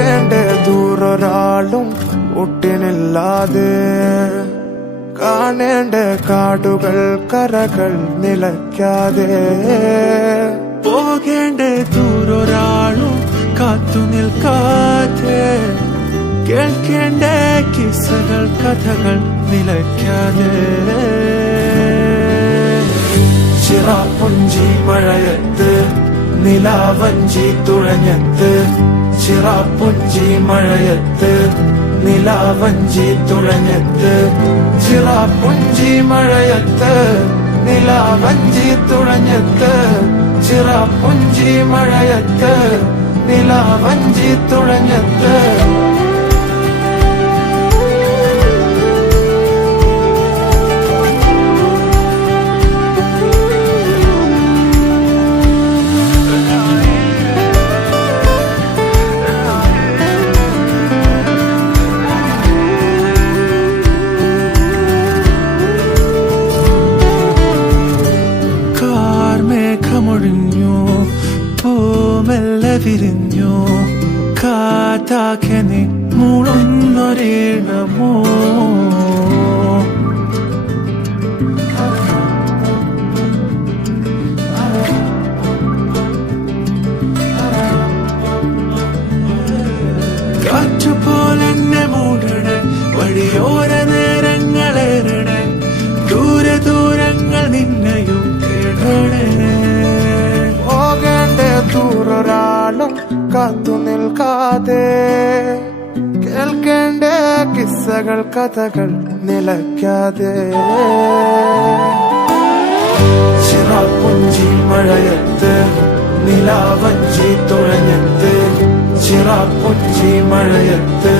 പോകേണ്ട ദൂരൊരാളും ഒട്ടിനില്ലാതെ കാണേണ്ട കാടുകൾ കരകൾ നിലയ്ക്കാതെ പോകേണ്ട ദൂരൊരാളും കാത്തു നിൽക്കാതെ കേൾക്കേണ്ട കിസ്സകൾ കഥകൾ നിലയ്ക്കാതെ ചിറാപ്പുഞ്ചി മഴയത്ത് നിലാവഞ്ചി തുഴഞ്ഞത്ത് ചിറാപ്പുഞ്ചി മഴയത്ത് നിലാവഞ്ചി തുഴഞ്ഞത്ത് ചിറാപ്പുഞ്ചി മഴയത്ത് നിലാവഞ്ചി തുഴഞ്ഞത്ത് ചിറാപ്പുഞ്ചി മഴയത്ത് നിലാവഞ്ചി തുഴഞ്ഞത്ത് മേഘമൊഴിഞ്ഞു പൂമെല്ലെ വിരിഞ്ഞു കാറ്റാകെ നീ മൂളുന്നൊരീണമോ കാറ്റുപോലെന്നെ മൂടണേ വഴിയോര നേരങ്ങളേറണേ ദൂരെ ദൂരങ്ങൾ നിന്നെയും കേടണേ ദൂരൊരാളും കാത്തു നിൽക്കാതെ കേൾക്കേണ്ട കിസ്സകൾ കഥകൾ നിലയ്ക്കാതെ ചിറാപ്പുഞ്ചി മഴയത്ത് നിലാവഞ്ചി തുഴഞ്ഞത്ത് ചിറാപ്പുഞ്ചി മഴയത്ത്